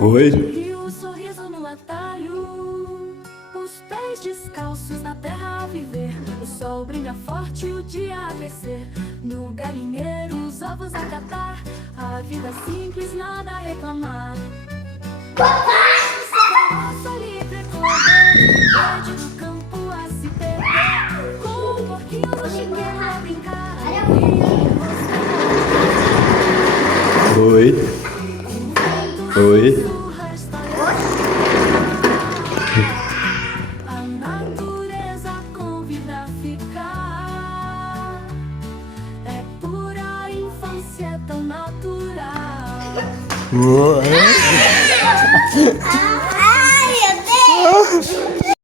Oi. O sorriso no atalho, os pés descalços na terra a viver. O sol brilha forte, o dia a crescer. No galinheiro, os ovos a catar. A vida simples, nada a reclamar. Nossa livre correr, verde no campo a se perder. Com um porquinho no chiqueiro a brincar. Oi. Oi. A natureza convida a ficar. É pura infância tão natural. Ai, meu Deus!